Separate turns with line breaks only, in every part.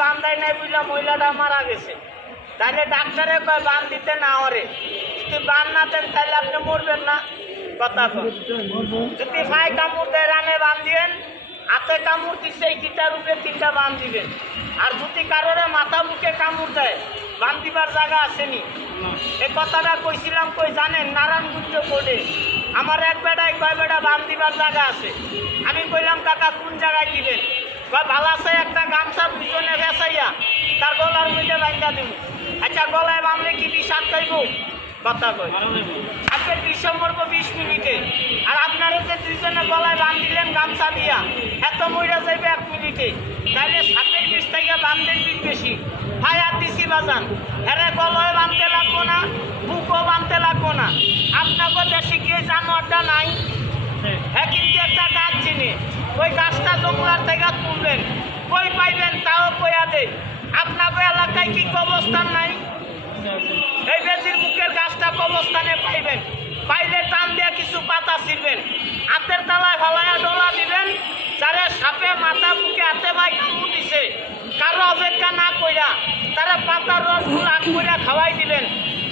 বান দেয় নাই বুঝলা মহিলাটা মারা গেছে। তাহলে ডাক্তারে কয় বান দিতে না ওরে। যদি বান না দেন তাহলে আপনি মরবেন না। কথা যদি ভাই কামড় দেয়, রানে বান দিবেন হাতে কামড় দিচ্ছে এই গিটার উপরে তিনটা বান দিবেন। আর যদি কারোরে মাথা মুখে কামড় দেয় বান দিবার জায়গা আসেনি। এই কথাটা কইছিলাম কই, জানেন? নারায়ণগঞ্জ কোর্টে। আমার এক বেটায় কয় বেটা বান দিবার জায়গা আছে। আমি কইলাম, কাকা, কোন জায়গায় দিবেন? কয় ভালো আছে একটা গামছা দুজনে বেসাইয়া তার গলার মধ্যে বাইন্দা দিব আচ্ছা কি বিষাদ খাইব কথা কই আপনার ডিসেম্বর কো বিশ মিনিটে। আর আপনারা যে দুইজনে গলায় বান দিলেন গামছা দিয়া এত মইরা যাইবে এক মিনিটে। তাইলে সাপের বিষ থেকে বান্ধের বিষ বেশি ফায়ার দিছি বাজান। এরে গলায় বাঁধতে লাগবো না বুকও বাঁধতে লাগবো না। আপনাকে দেশে কি ওই জানোয়ারটা নাই? হ্যাঁ। কিন্তু একটা গাছ চিনি। ওই গাছটা জঙ্গলার থেকে তুলবেন। কই পাইবেন তাও কইয়া দে। আপনাদের এলাকায় কি কবস্থান নাই? এই বেজির মুখের গাছটা কবস্থানে পাইবেন পাইলে টান দিয়ে কিছু পাতা ছিড়বেন। হাতের তালায় ফালাইয়া ডলা দিবেন যারা সাপে মাথা মুখে হাতে ভাই কামড় দিছে। কারও অপেক্ষা না কইরা তারা পাতার রস আগ কইরা খাওয়াই দিবেন।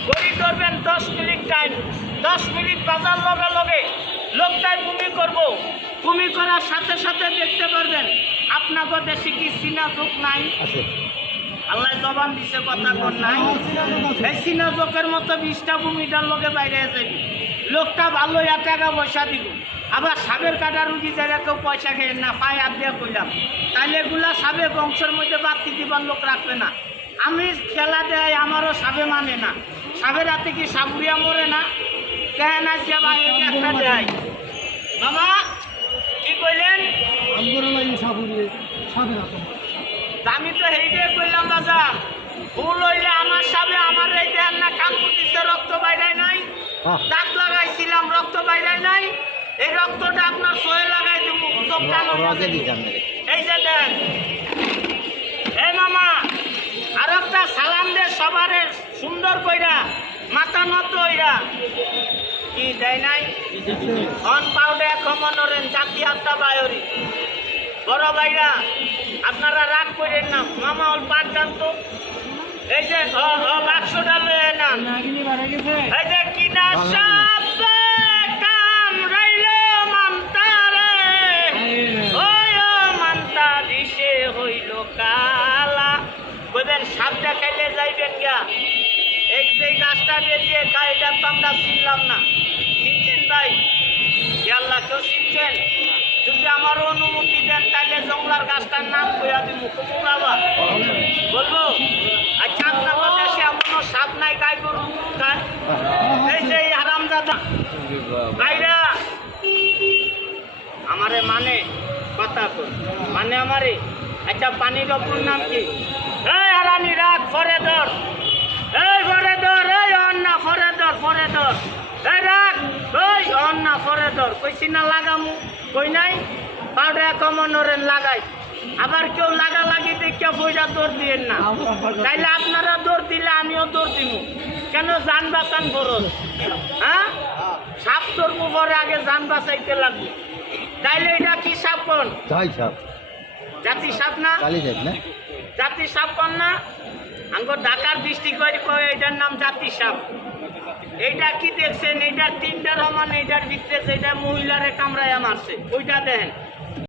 গড়ি ধরবেন দশ মিনিট টাইম দশ মিনিট বাজার লগে লগে। লোকটাই ভূমি করব। ভূমি করার সাথে সাথে দেখতে পারবেন আপনাকে দেশে কি চিনা চোখ নাই?
আছে।
আল্লাহ জবান দিছে কথা কর নাই। চিনা চোখের মতো বিশটা ভূমিটার লোকে বাইরে যাবি লোকটা ভালো এক টাকা পয়সা দিব। আবার সাবের কাটা রুগী যারা কেউ পয়সা খেয়ে না, পায়ে হাত দিয়ে কইলাম। তাইলে এগুলা সাবে বংশের মধ্যে বাতি দিবার লোক রাখবে না। আমি খেলা দেয় আমারও সাবে মানে না। সাবের হাতে কি সাবুরিয়া মরে না? কেন আজকে ভাই একটা দেয়। মামা, কি কইলেন?
লাগি সাবুরে সাবে না তোমার
আমি তো হেইটে কইলাম বাজা ভুল হইলে আমার সামনে আমার এই দেন না দিচ্ছে রক্ত বাইরাই নাই।
হ্যাঁ।
দাঁত লাগাইছিলাম রক্ত বাইরাই নাই। এই রক্তটা আপনার সয়ে লাগাই দেবো চোখ কান এই যে দেন। এই মামা আর একটা সালাম দে সবারে সুন্দর কইরা মাথা নত হইরা। কি দেয় নাই? অন পাউডে কমনরেন জাতি আত্মা বায়রি বড় ভাইরা, আপনারা রাগ করেন না। মামা অল পাক গান তো এই যে বাক্সটা লয়ে না
নাগিনি বাড়া গেছে
এই যে কিনা যাইবেন এই যে গাছটা আমরা চিনলাম না। চিনছেন ভাই? আল্লাহ, কেউ চিনছেন? যদি আমার অনুমতি দেন, তাহলে জঙ্গলার গাছটার নাম কইয়া দিব কুমুরাবা বলব? আচ্ছা আপনার দেশে এমনও সাপ নাই, গাই গরু খায়। এই যে এই হারামজাদা। ভাইরা, আমারে মানে কথা কর মানে আমারে? আচ্ছা পানির অপর নাম কি? এই হারানি রাখ ফরে ধর এই ফরে ধর এই অন্না ফরে ধর ফরে ধর এই রাখ ওই অন্না ফরে ধর কইছি না লাগামু? কই নাই? পাউডার কমনরেন লাগাই। আবার কেউ লাগা লাগিতে দেখে বইটা দৌড় দিয়েন না। তাইলে আপনারা দৌড় দিলে আমিও দৌড় দিব কেন যান বাঁচান খরচ হ্যাঁ? সাপ ধরবো পরে আগে যান বাঁচাইতে লাগবে। তাইলে এটা কি সাপ কোন? জাতি সাপ না? জাতি সাপ কোন না? আঙ্গো ঢাকার ডিস্ট্রিক্ট এটার নাম জাতি সাপ। এইটা কি দেখছেন? এইটা তিনটা রমান এইটার ভিতরে সেটা মহিলারে কামড়াইয়া মারছে। ওইটা দেখেন।